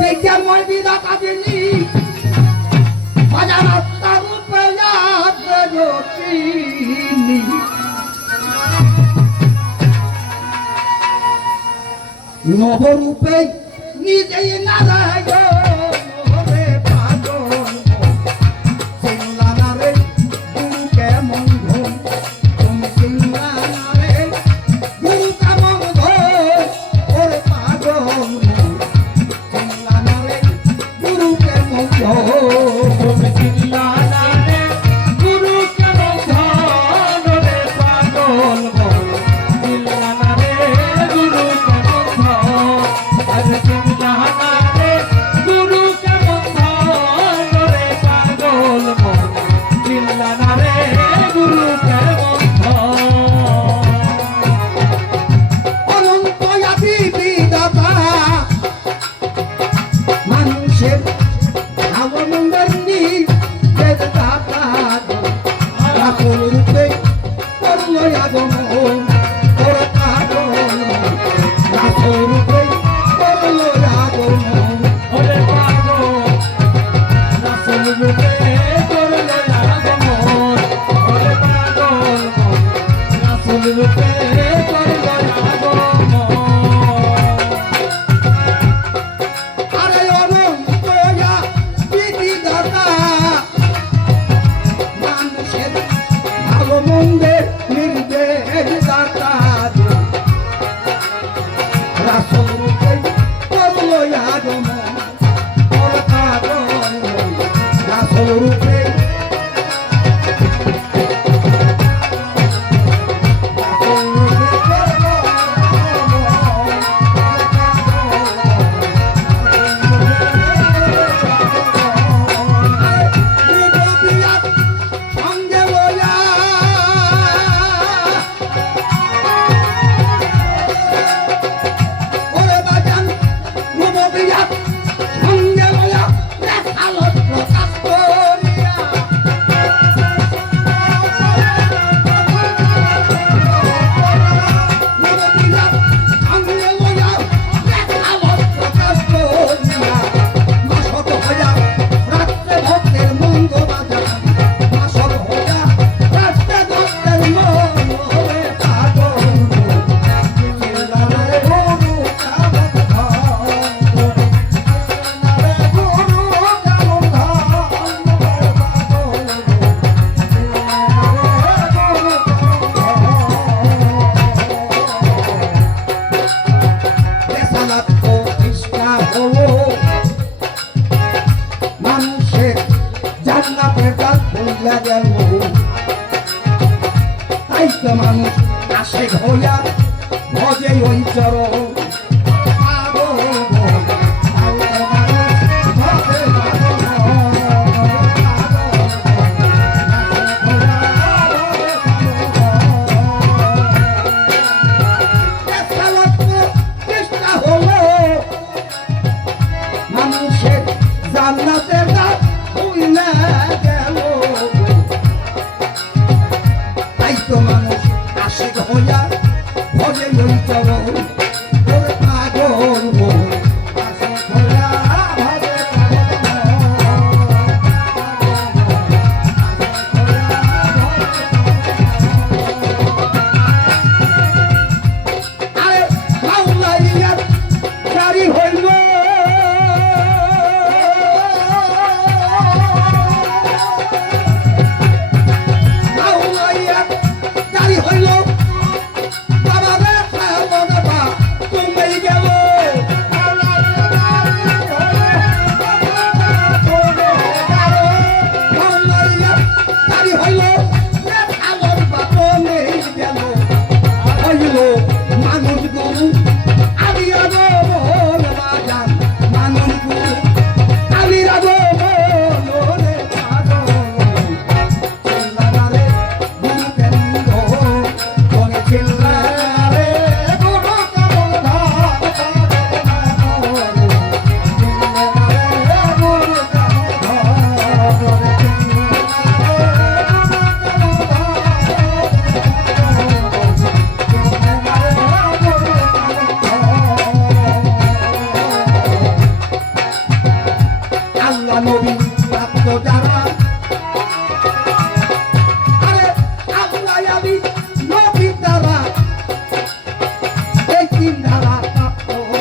দেখে মই বিধাতা যিনি হাজার আত্মা রূপে চিনি নবরূপে নিজেই নারায়ণ রে পাগল চিনলা না রে গুরু কেমন ধন তুমি চিনলা না রে গুরু কেমন ধন ওরে পাগল চিনলা না রে গুরু কেমন ধন তুমি চিনলা না রে গুরু কেমন ধন রে পাগল চিনলা না রে গুরু কেমন ধন আরে চিনলা না রে গুরু কেমন ধন রে পাগল চিনলা না রে গুরু কেমন ধন অনন্ত আদি বিধাতা মানুষের ভাবমঙ্গলী বেদদাতা রাখল রূপে করল আগমন ওরে পাগল রাখল রূপে করল আগমন ওরে পাগল রাখল রূপে করল আগমন ওরে পাগল রাখল রূপে করল আগমন আরে অনন্ত বিধাতা মানুষের ভালো মন্দের নির্দেশ দাতা রাসূল রূপে করল আগমন ওরে পাগল রাসূল রূপে সঙ্গে লয়া ওরে বাজান নববিয়া সঙ্গে লয়া দেখালো প্রকাশ করিয়া নববিয়া সঙ্গে লয়া দেখালো প্রকাশ করিয়া মাসক হইয়া রাত্রে ভক্তের মন্দ বাজান মাসক হইয়া রাত্রে ভক্তের মন ওরে পাগল চিনলা না রে গুরু কেমন ধন চিনলা না রে গুরু কেমন ধন ওরে পাগল চিনলা না রে গুরু কেমন ধন রেসালাত প্রতিষ্ঠা হলো মানুষের জান্নাতের দ্বার খুলিয়া গেল তাই তো মানুষ আশিক হইয়া ভজে ওই চরণ পাগল তাই তো মানুষ ভজে চেষ্টা হলো মানুষের জান্নাতের দ্বার খুইলা গেল তাই তো মানুষ আশিক হইয়া ভজে ওই চরণ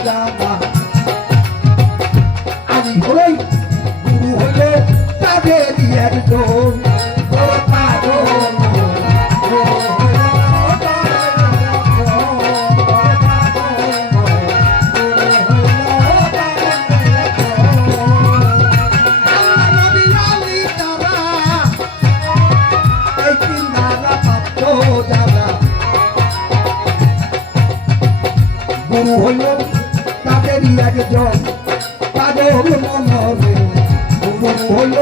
জানা আমি হই গুরু হলো তাদেরই একজন বড় পাগল গুরু হইল তাদেরই একজন পাগল মনে গুরু হইল